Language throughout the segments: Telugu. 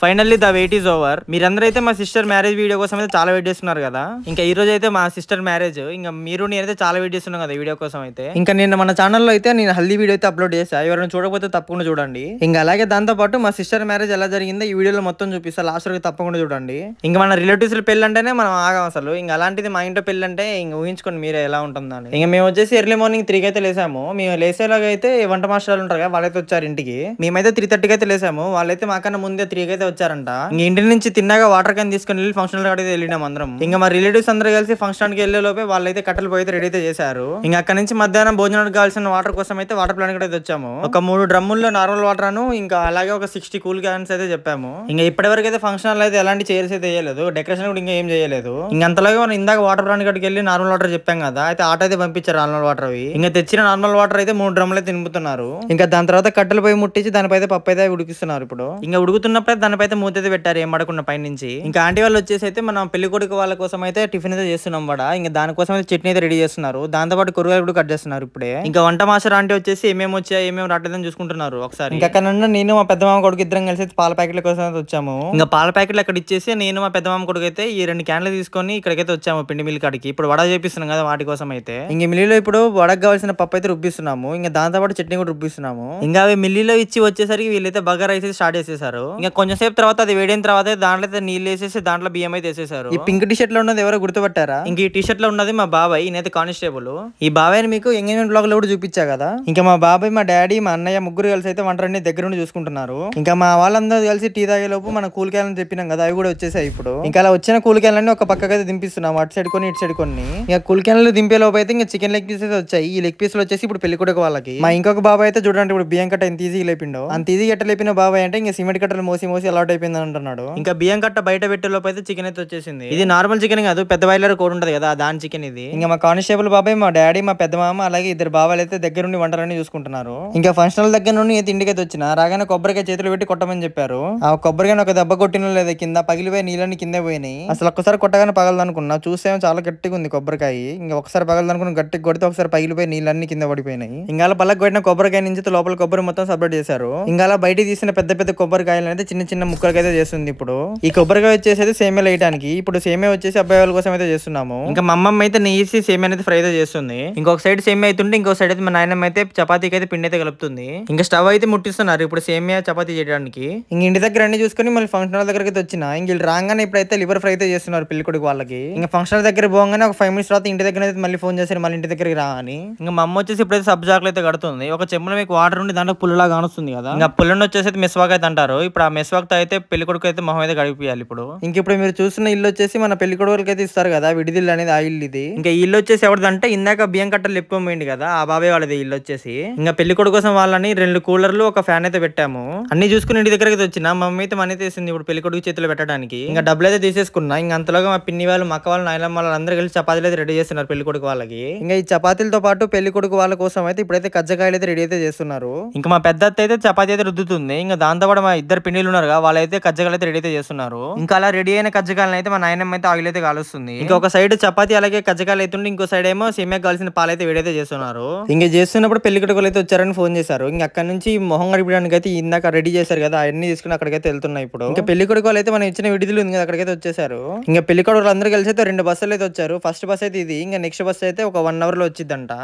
Finally the wait is over. మీరందరూ అయితే మా సిస్టర్ మ్యారేజ్ వీడియో కోసం అయితే చాలా వెయిట్ చేస్తున్నారు కదా. ఇంకా ఈ రోజు అయితే మా సిస్టర్ మ్యారేజ్. ఇంకా మీరు నేనైతే చాలా వెయిట్ చేస్తున్నాం కదా వీడియో కోసం అయితే. ఇంకా నిన్న మన ఛానల్లో అయితే నేను హల్దీ వీడియో అయితే అప్లోడ్ చేసా. ఎవరైనా చూడకపోతే తప్పకుండా చూడండి. ఇంకా అలాగే దాంతో పాటు మా సిస్టర్ మ్యారేజ్ ఎలా జరిగిందో ఈ వీడియోలో మొత్తం చూపిస్తా. లాస్ట్ వరకు తప్పకుండా చూడండి. ఇంకా మన రిలేటివ్స్ పెళ్లి అంటేనే మనం ఆగాం అసలు. ఇంకా అలాంటిది మా ఇంట్లో పెళ్లి అంటే ఇంకా ఊహించుకోండి మీరే ఎలా ఉంటుందని. ఇంకా మేము వచ్చేసి ఎర్లీ మార్నింగ్ 3 అయితే లేసాము. మేము లేసేలాగా అయితే వంట మాస్టర్లు ఉంటారు కదా, వాళ్ళైతే వచ్చారు ఇంటికి. మేమైతే 3:30 అయితే లేసాము. వాళ్ళైతే మాకన్నా ముందే 3 అయితే వచ్చారంట. ఇంటి నుంచి తిన్నాక వాటర్ క్యాన్ తీసుకుని వెళ్ళి ఫంక్షన్ అయితే వెళ్ళినాం అందరం. ఇంకా మా రిలేటివ్స్ అందరూ కలిసి ఫంక్షన్ కి వెళ్లే లోపే వాళ్ళైతే కట్టెలు పోయి రెడీ అయితే చేశారు. ఇంకా అక్కడ నుంచి మధ్యాహ్నం భోజనానికి కావాల్సిన వాటర్ కోసం అయితే వాటర్ ప్లాంట్ అయితే వచ్చాము. ఒక 3 డ్రమ్ముల్లో నార్మల్ వాటర్ అను ఇంకా అలాగే ఒక 60 కూల్ క్యాన్స్ అయితే చెప్పాము. ఇంకా ఇప్పటి వరకు అయితే ఫంక్షన్ అయితే ఎలాంటి చైర్స్ అయితే చేయలేదు, డెకరేషన్ కూడా ఇంకా ఏం చేయలేదు. ఇంకా అంతలాగా మనం ఇందాక వాటర్ ప్లాంట్ కాడికి వెళ్ళి నార్మల్ వాటర్ చెప్పాం కదా, అయితే ఆట అయితే పంపించారు నార్మల్ వాటర్ అవి. ఇంకా తెచ్చిన నార్మల్ వాటర్ అయితే 3 డ్రమ్ములు అయితే నింపుతున్నారు. ఇంకా దాని తర్వాత కట్టెలు పోయి ముట్టించి దానిపై పప్పు అయితే ఉడికిస్తున్నారు. ఇప్పుడు ఇంకా ఉడుకుతున్నప్పుడే దానిపై మూత అయితే పెట్టారు ఏం పడకుండా పై నుంచి. ఇంకా ఆంటీ వాళ్ళు వచ్చేసి అయితే మనం పెళ్లి కొడుకు వాళ్ళ కోసం అయితే టిఫిన్ అయితే చేస్తున్నాం వడ. ఇంకా దానికోసం అయితే చట్నీ అయితే రెడీ చేస్తున్నారు. దాంతో పాటు కూరగాయలు కూడా కట్ చేస్తున్నారు ఇప్పుడే. ఇంకా వంట మాస్టర్ ఆంటీ వచ్చేసి ఏమేమి వచ్చాయి ఏమేమి రావట్లేదని చూసుకుంటున్నారు ఒకసారి. ఇంకా అక్కడ నేను మా పెద్ద మామ కొడుకు ఇద్దరం కలిసి పాల ప్యాకెట్ల కోసం అయితే వచ్చాము. ఇంకా పాల ప్యాకెట్లు అక్కడ ఇచ్చేసి నేను మా పెద్ద మామ కొడుకు అయితే ఈ 2 క్యాన్లు తీసుకొని ఇక్కడికైతే వచ్చాము పిండి మిల్ కాడికి. ఇప్పుడు వడ చేపిస్తున్నాం కదా వాటి కోసం అయితే. ఇంక మిల్లిలో ఇప్పుడు వడకు కావాల్సిన పప్పు అయితే రుబ్బిస్తున్నాము. ఇంకా దాంతో పాటు చట్నీ కూడా రుబ్బిస్తున్నాము. ఇంకా అవి మిల్లిలో ఇచ్చి వచ్చేసరికి వీళ్ళైతే బగారా రైస్ స్టార్ట్ చేసేసారు. ఇంకా కొంచెం సేపు తర్వాత అది వేడిన తర్వాత దాంట్లో నీళ్ళు వేసేసి దాంట్లో బియ్యం అయితే వేసేసారు. ఈ పింక్ టీ షర్ట్ లో ఉన్నది ఎవరో గుర్తుపట్టారా? ఇంక ఈ టీ షర్ట్ లో ఉన్నది మా బాబాయ్, ఈయనైతే కానిస్టేబుల్. ఈ బాబాయ్ మీకు ఎంగేజ్మెంట్ బ్లాగ్ లో కూడా చూపించా కదా. ఇంకా మా బాబాయ్, మా డాడీ, మా అన్నయ్య ముగ్గురు కలిసి అయితే వంటలన్నీ దగ్గర నుండి చూసుకుంటున్నారు. ఇంకా మా వాళ్ళందరూ కలిసి టీ తాగే లోపు మన కూల్ క్యాన్ చెప్పినాం కదా, అవి కూడా వచ్చేసాయి ఇప్పుడు. ఇంకా అలా వచ్చిన కూల్ క్యాన్లన్నీ ఒక పక్కకైతే దింపిస్తున్నాం, అటు సైడ్ కొన్ని ఇటు సైడ్ కొన్ని. ఇంకా కూల్ క్యాన్లు దింపే లోపు అయితే ఇంకా చికెన్ లెగ్ పీసెస్ వచ్చాయి. ఈ లెగ్ పీసులు వచ్చేసి ఇప్పుడు పెళ్లి కొడుకు వాళ్ళకి. మా ఇంకొక బాబాయ్ అయితే చూడండి ఇప్పుడు బియ్యం కట్ట ఎంత ఈజీగా లేపిండో. అంత ఈజీ కట్ట లేపిన బాబాయ్ అంటే ఇంకా సిమెంట్ కట్టలు మోసి అలవాటు అయిపోయింది అంటున్నాడు. ఇంకా బియ్యం కట్ట బయట పెట్టే లోపు అయితే చికెన్ అయితే వచ్చేసింది. ఇది నార్మల్ చికెన్ కాదు, పెద్ద బాయిలర్ కోడి ఉంటది కదా దాని చికెన్ ఇది. ఇంకా మా కానిస్టేబుల్ బాబాయ్, మా డాడీ, మా పెద్ద మామ అలాగే ఇద్దరు బాబాలు అయితే దగ్గర నుండి వంటలన్నీ చూసుకుంటున్నారు. ఇంకా ఫంక్షనల్ దగ్గర నుండి ఇంటికి అయితే వచ్చిన రాగానే కొబ్బరికాయ చేతులు పెట్టి కొట్టమని చెప్పారు. ఆ కొబ్బరికాయ ఒక దెబ్బ కొట్టిన లేదా కింద పగిలిపోయి నీళ్ళని కిందే పోయినాయి. అసలు ఒక్కసారి కొట్టగానే పగలదనుకున్నా, చూసేమో చాలా గట్టిగా ఉంది కొబ్బరికాయ. ఇంకా ఒకసారి పగలదనుకున్న గట్టిగా కొడితే ఒకసారి పగిలిపోయి నీళ్ళన్ని కింద పడిపోయినాయి. ఇంకా అలా పళ్ళకి కొట్టిన కొబ్బరికాయ నుంచి లోపల కొబ్బరి మొత్తం సపరేట్ చేశారు. ఇంకా అలా బయట తీసిన పెద్ద పెద్ద కొబ్బరికాయలు అయితే చిన్న చిన్న ముక్కలకైతే చేస్తుంది. ఇప్పుడు ఈ కొబ్బరికాయ వచ్చేసి అయితే సేమియా వేయడానికి, ఇప్పుడు సేమియా వచ్చేసి అబ్బాయి వాళ్ళ కోసం అయితే చేస్తున్నాము. ఇంకా మా అమ్మమ్మ అయితే నెయ్యి సేమియా అయితే ఫ్రై అయితే చేస్తుంది. ఇంకొక సైడ్ సేమియా అవుతుంటే ఇంకొక సైడ్ అయితే మా నాయనమ్మ అయితే చపాతీకి అయితే పిండి అయితే కలుపుతుంది. ఇంకా స్టవ్ అయితే ముట్టిస్తున్నారు ఇప్పుడు సేమియా చపాతీ చేయడానికి. ఇంక ఇంటి దగ్గర అన్ని చూసుకుని మళ్ళీ ఫంక్షన్ దగ్గరికి అయితే వచ్చిన. ఇంక వీళ్ళు రాగానే ఇప్పుడైతే లివర్ ఫ్రై అయితే చేస్తున్నారు పెళ్లి కొడుకు వాళ్ళకి. ఇంకా ఫంక్షన్ దగ్గర పోగానే ఒక 5 minutes తర్వాత ఇంటి దగ్గర అయితే మళ్ళీ ఫోన్ చేశారు మళ్ళీ ఇంటి దగ్గరికి రా అని. ఇంకా మా అమ్మ వచ్చేసి ఇప్పుడైతే సబ్జాకులు అయితే కడుతుంది. ఒక చెంబులో మీకు వాటర్ ఉండి దాంట్లో పుల్లలాగా కానుస్తుంది కదా, ఇంకా పుల్లని వచ్చేసి మెస్వాక్ అయితే అంటారు. ఇప్పుడు ఆ మెస్వాక్ తో అయితే పెళ్లి కొడుకు అయితే మొహం అయితే గడిపియాలి. ఇప్పుడు ఇంక ఇప్పుడు మీరు చూస్తున్న ఇల్లు వచ్చేసి మన పెళ్లి కొడుకులకి అయితే ఇస్తారు కదా విడిదిల్లు అనేది, ఆ ఇల్లు ఇది. ఇంకా ఇల్లు వచ్చేసి ఎవరిదంటే ఇందాక బియ్యం కట్టలు ఎప్పుకోపోయింది కదా ఆ బాబాయ్ వాళ్ళది ఇల్లు వచ్చేసి. ఇంకా పెళ్లి కొడుకు కోసం వాళ్ళని 2 కూలర్లు ఒక ఫ్యాన్ అయితే పెట్టాము. అన్ని చూసుకుని ఇంటి దగ్గరికి వచ్చిన మా మమ్మీ అయితే మనీ తీసింది ఇప్పుడు పెళ్లి కొడుకు చేతిలో పెట్టడానికి. ఇంకా డబ్బులు అయితే తీసేసుకున్నా. ఇంకా అంతలోగా మా పిన్ని వాళ్ళు, మక్క వాళ్ళు, నాయనమ్మ వాళ్ళు అందరూ కలిసి చపాతీలు అయితే రెడీ చేస్తున్నారు పెళ్లి కొడుకు వాళ్ళకి. ఇంకా ఈ చపాతీలతో పాటు పెళ్లి కొడుకు వాళ్ళ కోసం అయితే ఇప్పుడైతే కజ్జకాయలు అయితే రెడీ అయితే చేస్తున్నారు. ఇంకా మా పెద్ద అత్త అయితే చపాతీ అయితే రుద్దుతుంది. ఇంకా దాంతో పాటు మా ఇద్దరు పిన్నిలు ఉన్నారు వాళ్ళైతే కజ్జకాయలు అయితే రెడీ అయితే చేస్తున్నారు. ఇంకా అలా రెడీ అయిన కజ్జకాయలు అయితే మా నాయనమ్మ అయితే ఆయిల్ అయితే కాలుస్తుంది. ఇంకొక సైడ్ చపాతీ అలాగే కజ్జకాయలు అయితే ఇంకో సైడ్ ఏమో సేమియా కావాల్సిన పాలు అయితే వేడైతే చేస్తున్నారు. ఇంకా చేస్తున్నప్పుడు పెళ్లి కొడుకులు అయితే వచ్చారని ఫోన్ చేశారు. ఇంకా అక్కడ నుంచి మొహం గడిపడానికి అయితే ఇందాక రెడీ చేశారు కదా అవన్నీ తీసుకుని అక్కడికైతే వెళ్తున్నాయి. ఇప్పుడు ఇంకా పెళ్లి కొడుకు అయితే మనం ఇచ్చిన విడుదల ఉంది కదా అక్కడికైతే వచ్చేసారు. ఇంకా పెళ్లి కొడుకులు అందరూ కలిసి అయితే 2 బస్సులు అయితే వచ్చారు. ఫస్ట్ బస్ అయితే ఇది, ఇంకా నెక్స్ట్ బస్ అయితే ఒక 1 hour లో వచ్చిందంట.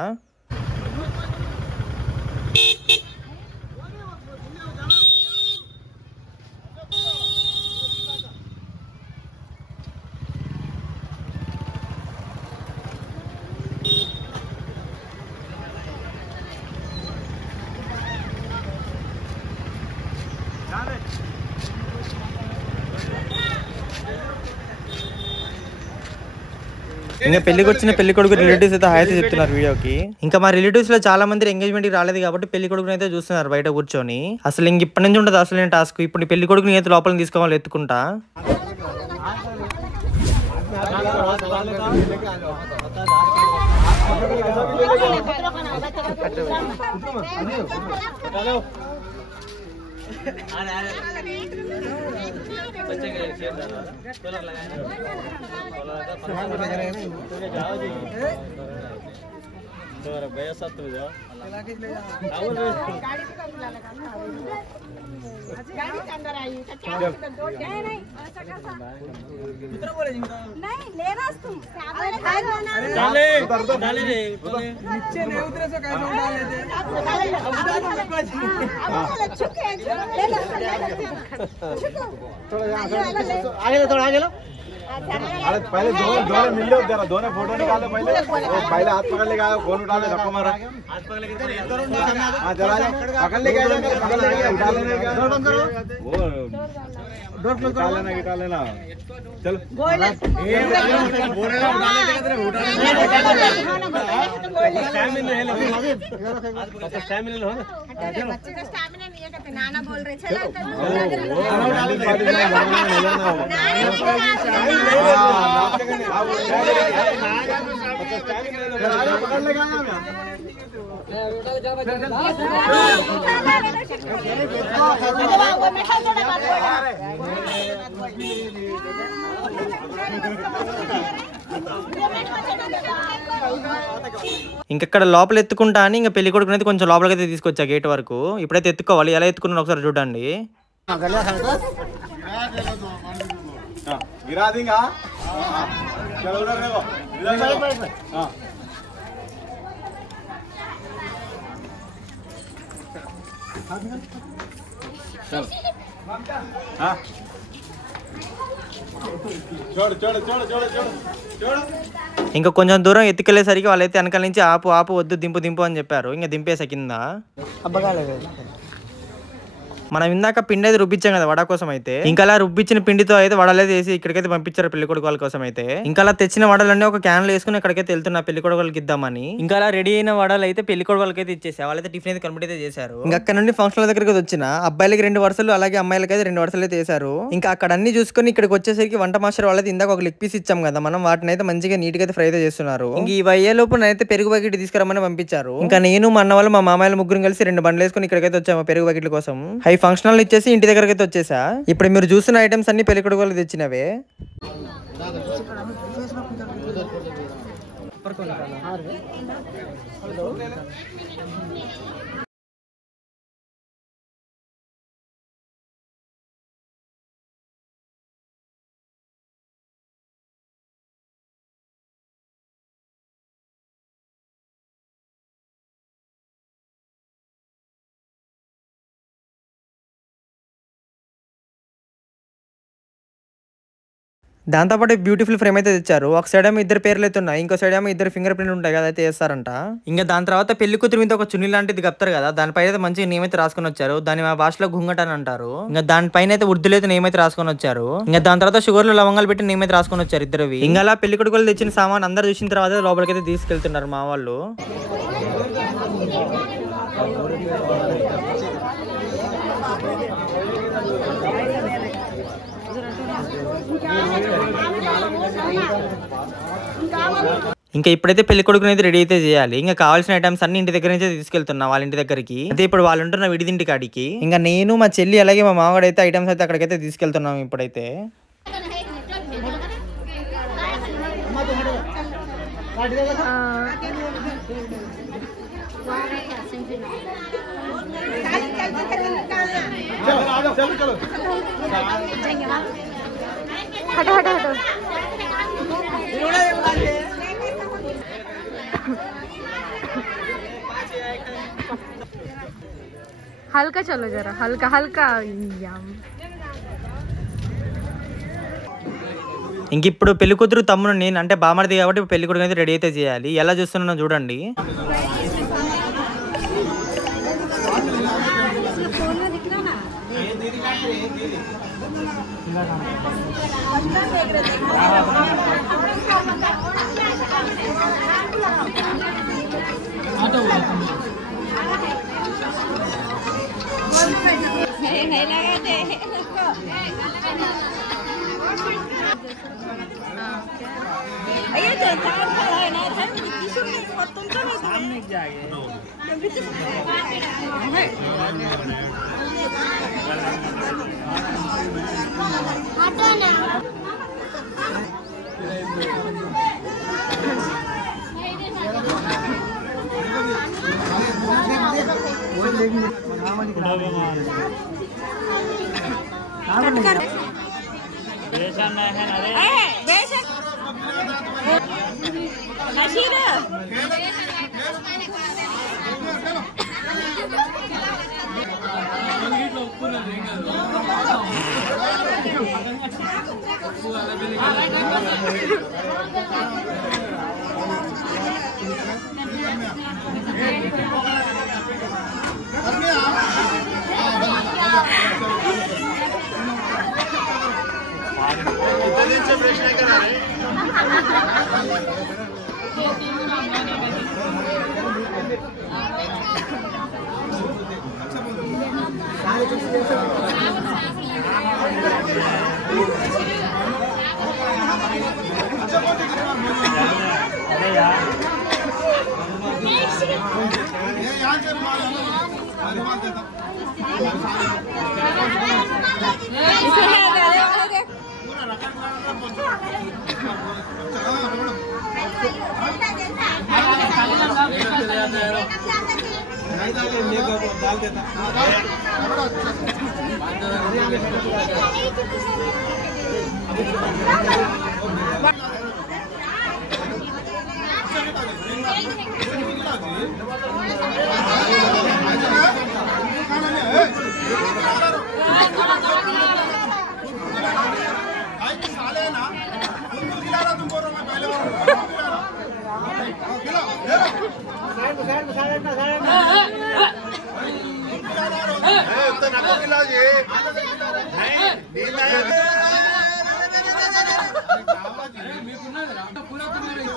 ఇంకా పెళ్లికి వచ్చిన పెళ్లి కొడుకు రిలేటివ్స్ అయితే హాయ్ అయితే చెప్తున్నారు వీడియోకి. ఇంకా మా రిలేటివ్స్ లో చాలా మంది ఎంగేజ్మెంట్ కి రాలేదు కాబట్టి పెళ్లి కొడుకుని అయితే చూస్తున్నారు బయట కూర్చొని. అసలు ఇంక ఇప్పటి నుంచి ఉంటుంది అసలు టాస్క్. ఇప్పుడు పెళ్లి కొడుకుని అయితే లోపలికి తీసుకోవాలి ఎత్తుకుంటా. गाड़ी के अंदर आई नहीं लेना तुम डाले डाले रे नीचे नहीं उतरे से कैसे डाले थे थोड़ा आगे लो अरे पहले दोनों मिल लो जरा दोनों फोटो निकालो पहले हाथ पकड़ लेके आओ फोन उठा ले धक्का मारा हाथ पकड़ लेके हां चला पकड़ लेके आ उठा लेने का वो डोर क्लोज कर लेना गिटा लेना चलो ये बोले ना उठा लेगा तेरे उठा स्टैमिना है लो स्टैमिना लो ना बच्चे का स्टैमिना नहीं है कहते नाना बोल रहे चला पकड़ लेगा ఇంకెక్కడ లోపల ఎత్తుకుంటా అని ఇంకా పెళ్లి కొడుకుని అయితే కొంచెం లోపలికైతే తీసుకొచ్చా గేట్ వరకు. ఇప్పుడైతే ఎత్తుకోవాలి, ఎలా ఎత్తుకున్నాను ఒకసారి చూడండి. गिरा देंगे चलो उधर देखो इधर हां चल हां छोड़ छोड़ छोड़ छोड़ छोड़ छोड़ ఇంకా కొంచెం దూరం ఎత్తుకెళ్ళేసరికి వాళ్ళైతే వెనకాల నుంచి ఆపు ఆపు వద్దు దింపు దింపు అని చెప్పారు. ఇంకా దింపేసా కింద. మనం ఇందాక పిండి అయితే రుబ్బించాం కదా వడ కోసం అయితే, ఇంకా అలా రుబ్బించిన పిండితో అయితే వడలేదు వేసి ఇక్కడికైతే పంపించారు పెళ్లి కొడుకు వాళ్ళ కోసం అయితే. ఇంకా అలా తెచ్చిన వడలన్నీ ఒక క్యాన్లో వేసుకుని ఇక్కడికైతే వెళ్తున్నా పెళ్లి కొడుకు వాళ్ళకి ఇద్దామని. ఇంకా అలా రెడీ అయిన వడలు అయితే పెళ్లి కొడుకు వాళ్ళకైతే ఇచ్చేసా. వాళ్ళైతే టిఫిన్ అయితే కంప్లీట్ అయితే చేశారు. ఇంకా అక్కడ నుండి ఫంక్షన్ దగ్గరికి వచ్చిన అబ్బాయిలకి 2 వరుసలు అలాగే అమ్మాయిలకి అయితే 2 వరుసలు అయితే వేశారు. ఇంకా అక్కడ అన్ని చూసుకొని ఇక్కడికి వచ్చేసరికి వంట మాస్టర్ వాళ్ళైతే ఇందాక ఒక లెగ్ పీస్ ఇచ్చాం కదా మనం, వాటిని అయితే మంచిగా నీట్ గా అయితే ఫ్రై అయితే చేస్తున్నారు. ఇంక ఈ అయ్యేలోపు నేనైతే పెరుగు బకెట్ తీసుకురమ్మని పంపించారు. ఇంకా నేను మా అన్న వాళ్ళు మా మామయ్యలు ముగ్గురు కలిసి 2 బండ్లు వేసుకుని ఇక్కడికైతే వచ్చాము పెరుగు బకెట్ల కోసం. హై ఫంక్షనల్ ఇచ్చేసి ఇంటి దగ్గరికి అయితే వచ్చేసా. ఇప్పుడు మీరు చూస్తున్న ఐటమ్స్ అన్ని పెళ్లి కొడుకు వాళ్ళు తెచ్చినవే. దాంతోపాటు బ్యూటిఫుల్ ఫ్రేమ్ అయితే తెచ్చారు. ఒక సైడ్ ఏమో 2 పేర్లు అయితే ఉన్నాయి, ఇంకో సైడ్ ఏమో 2 ఫింగర్ ప్రింట్ ఉంటాయి కదా అయితే వేస్తారంట. ఇంకా దాని తర్వాత పెళ్లి కూతురు మీద ఒక చున్నీ లాంటిది కప్తారు కదా, దానిపైన అయితే మంచిగా నేమ్ అయితే రాసుకొని వచ్చారు. దాన్ని మా భాషలో గుంగట అని అంటారు. ఇంకా దానిపైన అయితే ఉర్దూలో అయితే నేమ్ అయితే రాసుకొని వచ్చారు. ఇంకా దాని తర్వాత షుగర్ లో లవంగాలు పెట్టి నేమ్ అయితే రాసుకొని వచ్చారు ఇద్దరువి. ఇంకా అలా పెళ్లి కొడుకులు తెచ్చిన సామాన్ అందరు చూసిన తర్వాత లోపలికి అయితే తీసుకెళ్తున్నారు మా వాళ్ళు. ఇంకా ఇప్పుడైతే పెళ్లి కొడుకుని అయితే రెడీ అయితే చేయాలి. ఇంకా కావాల్సిన ఐటమ్స్ అన్ని ఇంటి దగ్గర నుంచి తీసుకెళ్తున్నా వాళ్ళ ఇంటి దగ్గరికి. అయితే ఇప్పుడు వాళ్ళు ఉంటున్న విడిదింటి కాడికి. ఇంకా నేను మా చెల్లి అలాగే మా మామగాడు అయితే ఐటమ్స్ అయితే అక్కడికైతే తీసుకెళ్తున్నాం ఇప్పుడైతే. हटो हटो हटो हल्का चलो जरा हल्का हल्का. ఇంక ఇప్పుడు పెళ్లి కూతురు తమ్ముడు నేను అంటే బామర్ది కాబట్టి పెళ్లి కొడుకు అయితే రెడీ అయితే చేయాలి. ఎలా చూస్తున్నానో చూడండి.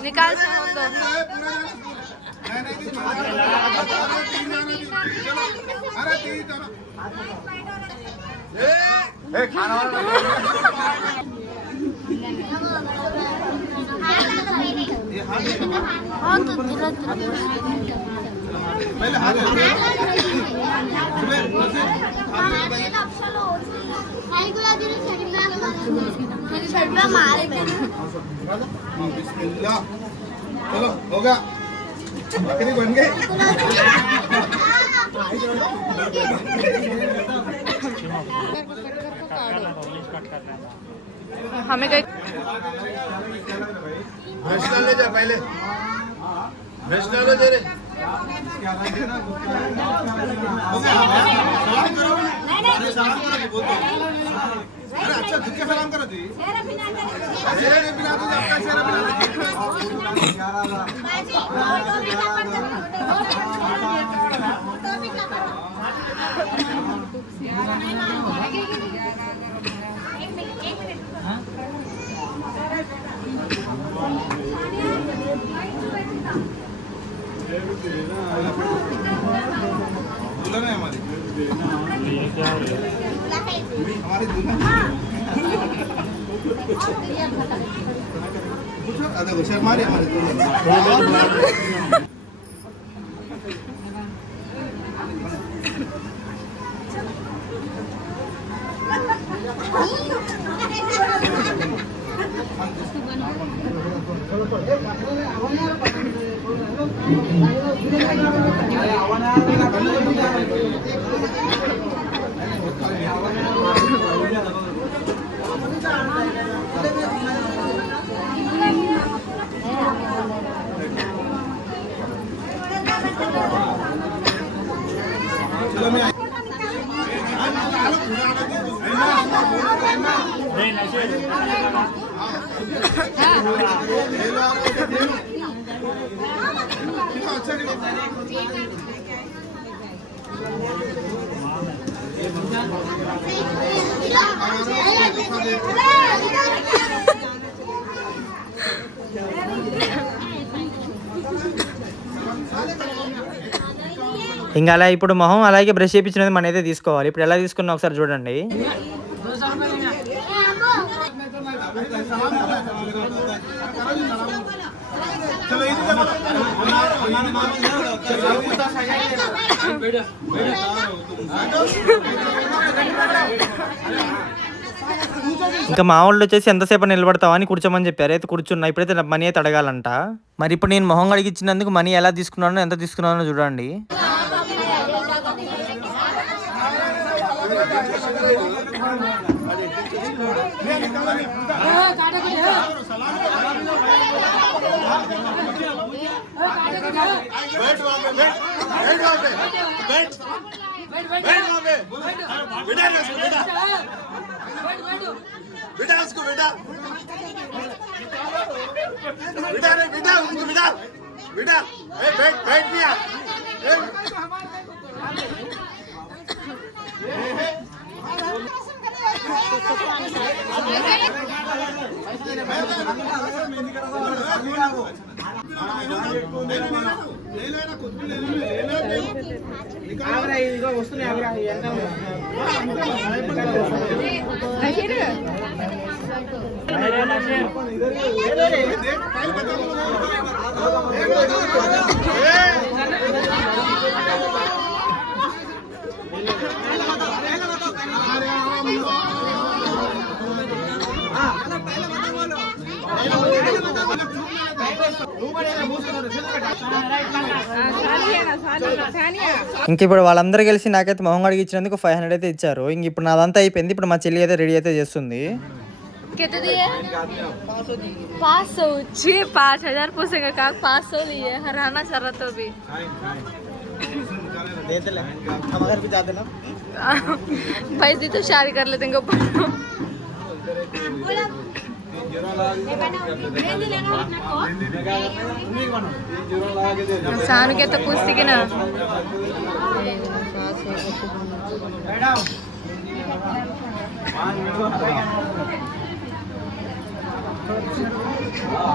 निकाल से हो तो चलो होगा बकरी बन गई हमें कहीं नेशनल ले जा पहले नेशनल ले जा रे अरे अच्छा खुद के सलाम करो जी शेर बिना तो आपका शेर दुल्हन है हमारी अरे होशियार मारे हमारे ఇంకా అలా ఇప్పుడు మొహం అలాగే బ్రష్ చేయించినది మన అయితే తీసుకోవాలి. ఇప్పుడు ఎలా తీసుకున్నా ఒకసారి చూడండి. ఇంకా మా వాళ్ళు వచ్చేసి ఎంతసేపు నిలబడతావా అని కూర్చోమని చెప్పారు. అయితే కూర్చున్నా. ఇప్పుడైతే మనీ అయితే అడగాలంట. మరి ఇప్పుడు నేను మొహం అడిగిచ్చినందుకు మనీ ఎలా తీసుకున్నానో ఎంత తీసుకున్నానో చూడండి. बेटा उसको बेटा बेटा रे बेटा उसको बेटा बेटा बैठ बैठ दिया ఇంక ఇప్పుడు వాళ్ళందరూ కలిసి నాకైతే మొహం అడిగి ఇచ్చినందుకు 500 అయితే ఇచ్చారు. ఇంక ఇప్పుడు నాదంతా అయిపోయింది. ఇప్పుడు మా చెల్లి అయితే రెడీ అయితే చేస్తుంది. कितने दिए 500 जी 5000 पूछेगा का 500 लिए हराना चाह रहा तो भी भाई जी तो शादी कर लेते हैं इंसान के तो पूछती कि ना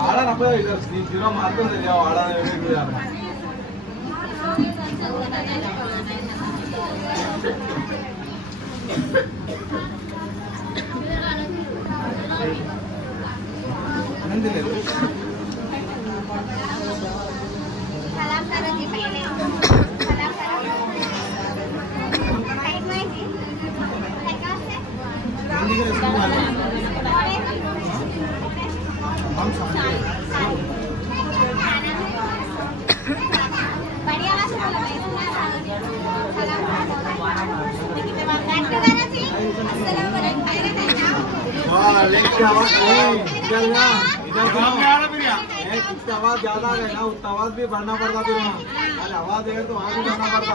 आड़ा ना कोई इधर जीरो मारते हैं जाओ आड़ा आवाज ज्यादा है ना उतना आवाज भी बढ़ना पड़ता फिर अरे आवाज देगा तो वहाँ भी बढ़ना पड़ता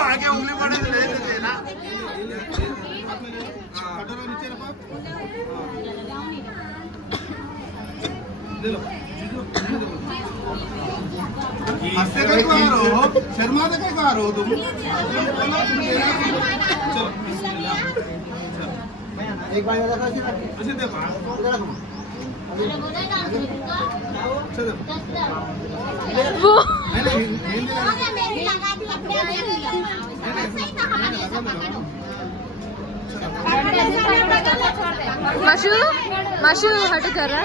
आगे उंगली बढ़े ले लेते ना शर्मा कहीं कहा रहो तुम एक बार माशू माशू हट कर रहा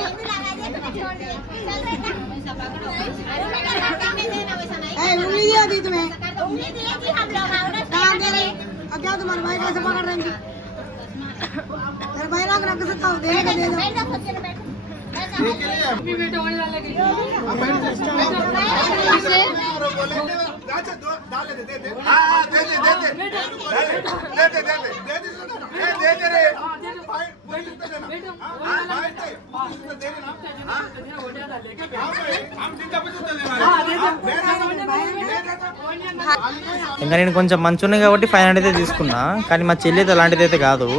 उंगली दिया थी तुम्हें उंगली दी थी हम लोग कहाँ दे रहे अब क्या तुम्हारे भाई कैसे पकड़ रहे हैं भाई रख रख सकता हूँ देगा दे दो ఇంకా నేను కొంచెం మంచున్నా కాబట్టి 500 అయితే తీసుకున్నా. కానీ మా చెల్లి అయితే అలాంటిది అయితే కాదు.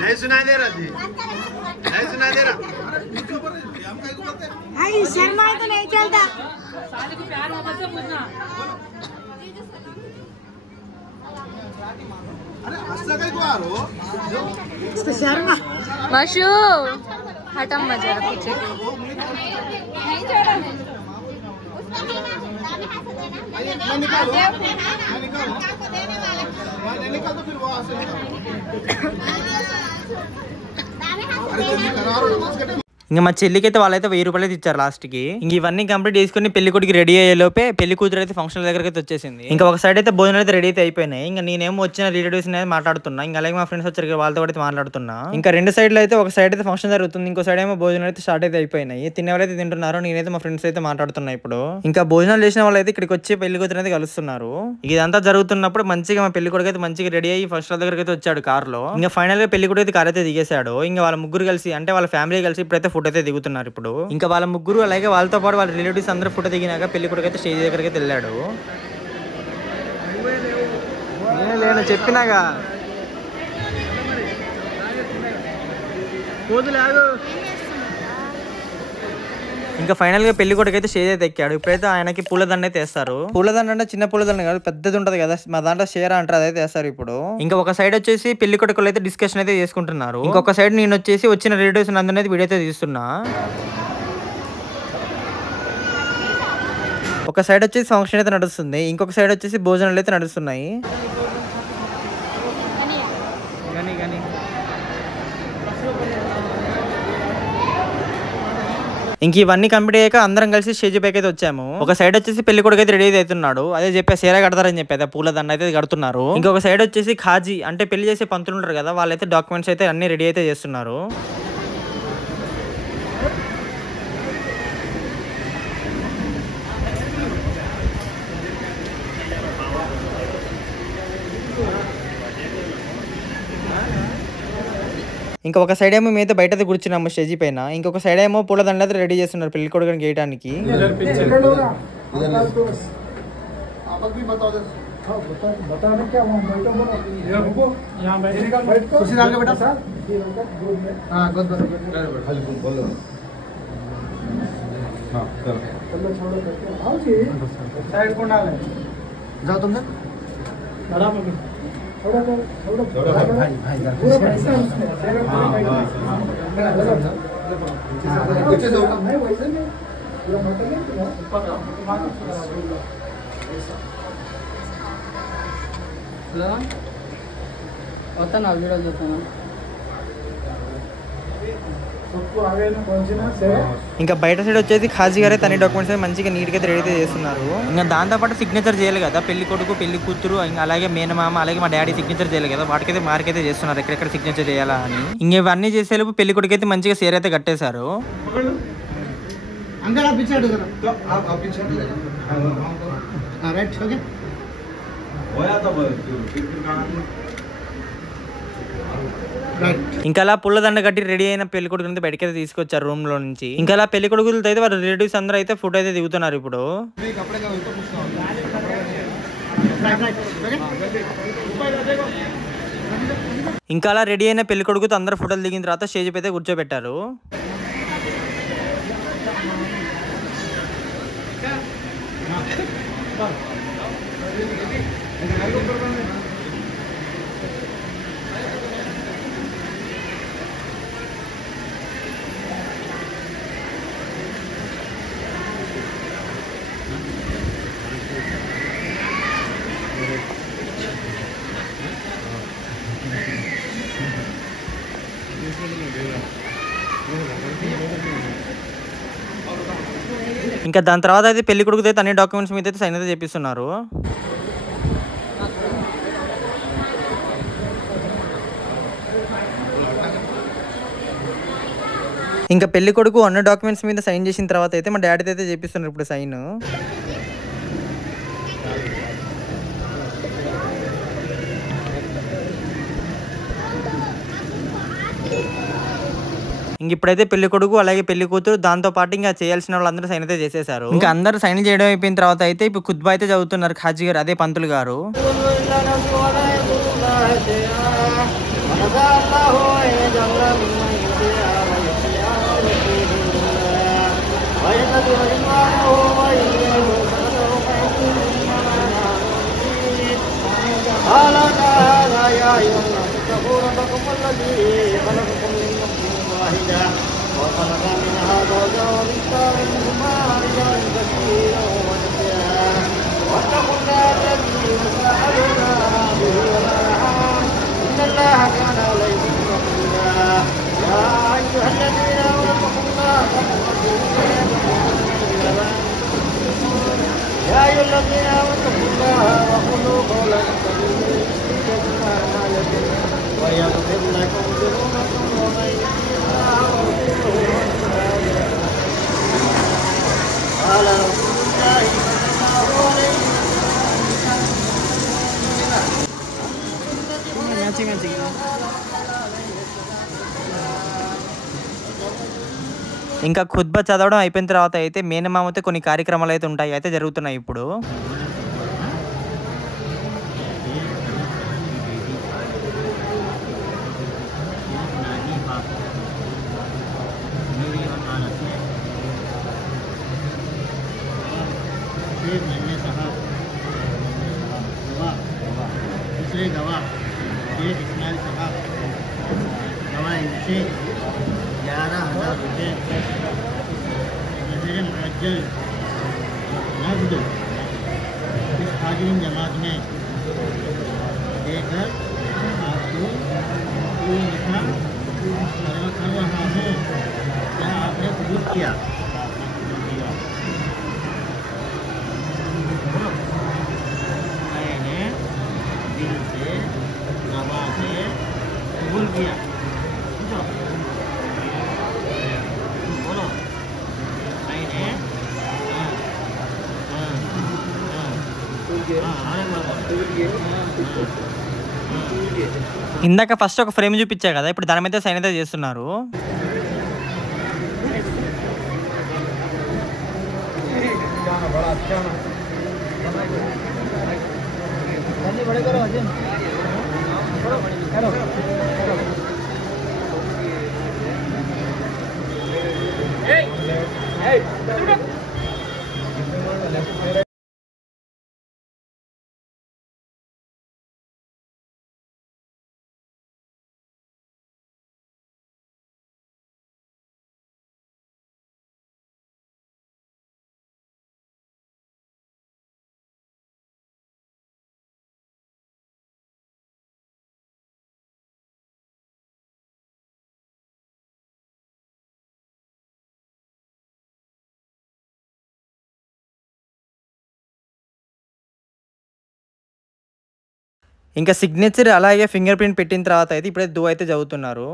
नहीं सुनाई दे रहा जी नहीं सुनाई दे रहा शर्मा तो नहीं चलता मशू हटम मजा पीछे ఇంకా మా చెల్లికి అయితే వాళ్ళైతే 1000 రూపాయలు అయితే ఇచ్చారు లాస్ట్ కి. ఇంక ఇవన్నీ కంప్లీట్ చేసుకుని పెళ్లి కొడుకు రెడీ అయ్యే లోపే పెళ్లి కూతురు అయితే ఫంక్షన్ దగ్గరికి అయితే వచ్చేసింది. ఇంకా ఒక సైడ్ అయితే భోజనం అయితే రెడీ అయితే అయిపోయినాయి. ఇంకా నేనేమో వచ్చిన రిలేటివ్స్ అయితే మాట్లాడుతున్నా, ఇంకా అలాగే మా ఫ్రెండ్స్ వచ్చారు వాళ్ళతో కూడా మాట్లాడుతున్నా. ఇంకా రెండు సైడ్లు అయితే ఒక సైడ్ అయితే ఫంక్షన్ జరుగుతుంది, ఇంకో సైడ్ ఏమో భోజనం అయితే స్టార్ట్ అయితే అయిపోయినాయి. తినేవాళ్ళైతే తింటున్నారు, నేనైతే మా ఫ్రెండ్స్ అయితే మాట్లాడుతున్నా. ఇప్పుడు ఇంకా భోజనాలు చేసిన వాళ్ళు అయితే ఇక్కడికి వచ్చి పెళ్లి కూతురు అయితే కలుస్తున్నారు. ఇదంతా జరుగుతున్నప్పుడు మంచిగా మా పెళ్లి కొడుకు అయితే మంచిగా రెడీ అయ్యి ఫస్ట్ దగ్గరికి అయితే వచ్చాడు కార్ లో. ఇంకా ఫైనల్ గా పెళ్లి కొడుకు అయితే కార్ అయితే దిగేశాడు. ఇంకా వాళ్ళ ముగ్గురు కలిసి అంటే వాళ్ళ ఫ్యామిలీ కలిసి ఇప్పుడైతే ఫోటో అయితే దిగుతున్నారు. ఇప్పుడు ఇంకా వాళ్ళ ముగ్గురు అలాగే వాళ్ళతో పాటు వాళ్ళ రిలేటివ్స్ అందరూ ఫోటో దిగినాక పెళ్లి కొడుకు అయితే స్టేజ్ దగ్గరికి అయితే వెళ్ళాడు. నేను చెప్పినాగా ఇంకా ఫైనల్ గా పెళ్లి కొడుకు అయితే స్టేజ్ అయితే ఎక్కాడు. ఇప్పుడైతే ఆయనకి పూలదండ అయితే వేస్తారు. పూలదండ అంటే చిన్న పూలదండ కాదు, పెద్దది ఉంటది కదా, మా దాంట్లో షేర్ అంటారు, అదైతే వేస్తారు. ఇప్పుడు ఇంకా ఒక సైడ్ వచ్చేసి పెళ్లి కొడుకులు అయితే డిస్కషన్ అయితే చేసుకుంటున్నారు. ఇంకొక సైడ్ నేను వచ్చేసి వచ్చిన రిలేటివ్స్ అందరినీ వీడియో అయితే తీస్తున్నా. ఒక సైడ్ వచ్చేసి ఫంక్షన్ అయితే నడుస్తుంది, ఇంకొక సైడ్ వచ్చేసి భోజనాలు అయితే నడుస్తున్నాయి. ఇంక ఇవన్నీ కంప్లీట్ అయ్యాక అందరం కలిసి స్టేజ్ పైకి అయితే వచ్చాము. ఒక సైడ్ వచ్చేసి పెళ్లి కొడుకు అయితే రెడీ అయితే అవుతున్నాడు, అదే చెప్పా సీర కడతారని చెప్పేది, పూల దండ అయితే కడుతున్నారు. ఇంకొక సైడ్ వచ్చేసి ఖాజీ అంటే పెళ్లి చేసే పంతులు ఉంటారు కదా, వాళ్ళైతే డాక్యుమెంట్స్ అయితే అన్ని రెడీ అయితే చేస్తున్నారు. ఇంకా ఒక సైడ్ ఏమో మేమైతే బయట కూర్చున్నాము స్టేజీ పైన, ఇంకొక సైడ్ ఏమో పూలదండ అయితే రెడీ చేస్తున్నారు పెళ్లి కొడుకుని గేయడానికి. ఇంకా బయట సైడ్ వచ్చేసి ఖాజీ గారు తన డాక్యుమెంట్స్ మంచిగా నీట్ గా రెడీ అయితే చేస్తున్నారు. ఇంకా దాంతో పాటు సిగ్నేచర్ చేయాలి కదా పెళ్లి కొడుకు పెళ్లి కూతురు, ఇంకా అలాగే మేనమామ అలాగే మా డాడీ సిగ్నేచర్ చేయాలి కదా, వాటికైతే మార్కైతే చేస్తున్నారు ఎక్కడెక్కడ సిగ్నేచర్ చేయాలా అని. ఇంక ఇవన్నీ చేసేలోపు పెళ్లి కొడుకు అయితే మంచిగా సేర్ అయితే కట్టేశారు. ఇంకా అలా పుల్లదండ కట్టి రెడీ అయిన పెళ్లి కొడుకు బయటకి అయితే తీసుకొచ్చారు రూమ్ లో నుంచి. ఇంకా అలా పెళ్లి కొడుకులతో అయితే వాళ్ళ రిలేటివ్స్ అందరూ అయితే ఫోటో అయితే దిగుతున్నారు. ఇప్పుడు ఇంకా అలా రెడీ అయిన పెళ్లి కొడుకుతో అందరూ ఫోటోలు దిగిన తర్వాత స్టేజ్ పై అయితే కూర్చోబెట్టారు. ఇంకా దాని తర్వాత అయితే పెళ్లి కొడుకు అయితే అన్ని డాక్యుమెంట్స్ మీద అయితే సైన్ అయితే చేపిస్తున్నారు. ఇంకా పెళ్లి కొడుకు అన్ని డాక్యుమెంట్స్ మీద సైన్ చేసిన తర్వాత అయితే మా డాడీ అయితే చేపిస్తున్నారు ఇప్పుడు సైన్. ఇంక ఇప్పుడైతే పెళ్లి కొడుకు అలాగే పెళ్లి కూతురు దాంతో పాటు ఇంకా చేయాల్సిన వాళ్ళందరూ సైన్ అయితే చేసేసారు. ఇంకా అందరూ సైన్ చేయడం అయిపోయిన తర్వాత అయితే ఇప్పుడు ఖుద్బా అయితే చదువుతున్నారు ఖాజీ గారు, అదే పంతులు గారు. Allah أيها الناس اتقوا ربكم الذي خلقكم من نفس واحدة وخلق منها زوجها وبث منهما رجالا كثيرا ونساء واتقوا الله الذي تساءلون به والأرحام إن الله كان عليكم رقيبا يا أيها الذين آمنوا اتقوا الله يا أيها الذين آمنوا اتقوا الله وقولوا قولا سديدا يصلح أعمالكم ويغفر لكم ذنوبكم ومن يطع الله ورسوله قال رسول الله صلى الله عليه ఇంకా ఖుత్బా చదవడం అయిపోయిన తర్వాత అయితే మేనమామతో కొన్ని కార్యక్రమాలు అయితే ఉంటాయి, అయితే జరుగుతున్నాయి ఇప్పుడు. दूसरे गवाह शेख इस्माइल साहब गवाह इनसे 11,000 रुपये नजर मुअज्जल नकद इस हाजिरीन जमात में देकर आपको ये लिखा कर रहा हूँ, क्या आपने कबूल किया? मैंने दिल से जबान से कबूल किया। बोलो मैंने ఇందాక ఫస్ట్ ఒక ఫ్రేమ్ చూపించా కదా, ఇప్పుడు దాని మీద సైన్ అయితే చేస్తున్నారు. ఇంకా సిగ్నేచర్ అలాగే ఫింగర్ ప్రింట్ పెట్టిన తర్వాత అయితే ఇప్పుడే దువా అయితే చదువుతున్నారు.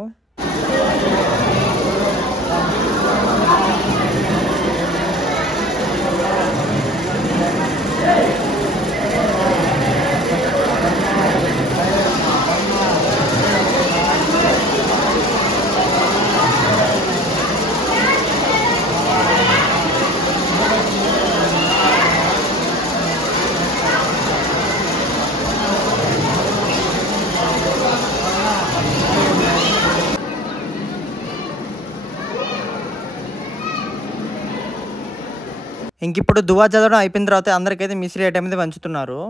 ఇంక ఇప్పుడు దువా చదవడం అయిపోయిన తర్వాత అందరికైతే మిశ్రీ ఐటమ్ అయితే పంచుతున్నారు.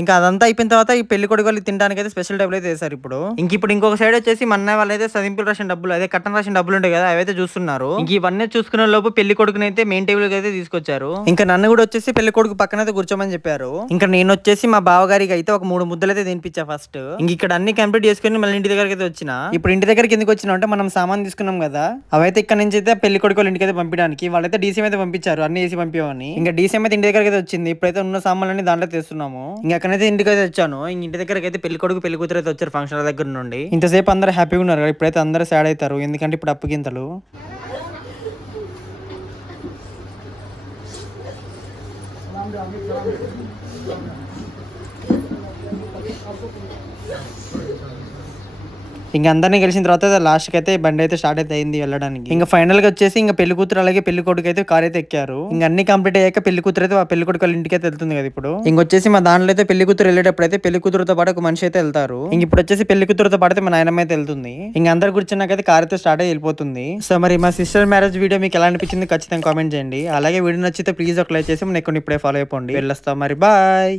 ఇంకా అదంతా అయిపోయిన తర్వాత ఈ పెళ్లి కొడుకు వాళ్ళు తినడానికి అయితే స్పెషల్ డబ్బులు అయితే వేశారు. ఇప్పుడు ఇంకొక సైడ్ వచ్చేసి మన వాళ్ళు అయితే సదింపులు రాసిన డబ్బులు, అదే కట్టం రాసిన డబ్బులు ఉంటాయి కదా, అవైతే చూస్తున్నారు. ఇంక ఇవన్నీ చూసుకునే లోపు పెళ్లి కొడుకుని అయితే మెయిన్ టేబుల్ అయితే తీసుకొచ్చారు. ఇంకా నన్ను కూడా వచ్చేసి పెళ్లి కొడుకు పక్కన అయితే కూర్చోమని చెప్పారు. ఇంకా నేను వచ్చేసి మా బావగారికి అయితే ఒక 3 ముద్దలు అయితే తినిపించా ఫస్ట్. ఇంక ఇక్కడ అన్ని కంప్లీట్ చేసుకుని మళ్ళీ ఇంటి దగ్గరికి అయితే వచ్చిన. ఇప్పుడు ఇంటి దగ్గరికి ఎందుకు వచ్చినా అంటే మనం సామాన్ తీసుకున్నాం కదా, అవైతే ఇక్కడ నుంచి అయితే పెళ్లి కొడుకు వాళ్ళ ఇంటికి అయితే పంపించడానికి వాళ్ళైతే డీసీఎం అయితే పంపించారు, అన్ని వేసి పంపించమని. ఇంకా డీసీఎం అయితే ఇంటి దగ్గరికి అయితే వచ్చింది. ఇప్పుడైతే ఉన్న సామాన్లన్నీ దాంట్లో తెస్తున్నాము. ఇంకా అక్కడైతే ఇంటికి అయితే వచ్చాను. ఇంటి దగ్గరకి అయితే పెళ్లి కొడుకు పెళ్లి కూతురు అయితే వచ్చారు ఫంక్షన్ దగ్గర నుండి. ఇంతసేపు అందరూ హ్యాపీగా ఉన్నారు కదా, ఇప్పుడైతే అందరూ సాడ్ అవుతారు, ఎందుకంటే ఇప్పుడు అప్పగింతలు. ఇంకా అందరినీ కలిసిన తర్వాత లాస్ట్ కి అయితే బండి అయితే స్టార్ట్ అయితే అయింది వెళ్ళడానికి. ఇంకా ఫైనల్ గా వచ్చేసి ఇంకా పెళ్లి కూతురు అలాగే పెళ్లి కొడుకు అయితే కార్ అయితే ఎక్కారు. ఇంకా అన్ని కంప్లీట్ అయ్యాక పెళ్లి కూతురు అయితే పెళ్లి కొడుకు వాళ్ళ ఇంటికి అయితే వెళ్తుంది కదా. ఇప్పుడు ఇంకొచ్చేసి మా దాంట్లో అయితే పెళ్లి కూతురు వెళ్ళేటప్పుడు అయితే పెళ్లి కూతురుతో పాటు ఒక మనిషి అయితే వెళ్తారు. ఇంక ఇప్పుడు వచ్చేసి పెళ్లి కూతురుతో పాటు మా నాయనమ్మ అయితే వెళ్తుంది. ఇంకా అందరు కూర్చున్నాకైతే కార్ అయితే స్టార్ట్ అయ్యి వెళ్ళిపోతుంది. సో మరి మా సిస్టర్ మ్యారేజ్ వీడియో మీకు ఎలా అనిపించింది ఖచ్చితంగా కామెంట్ చేయండి. అలాగే వీడియో నచ్చితే ప్లీజ్ ఒక లైక్ చేసి మన ఇప్పుడే ఫాలో అయిపోండి. వెళ్ళొస్తాం మరి, బాయ్.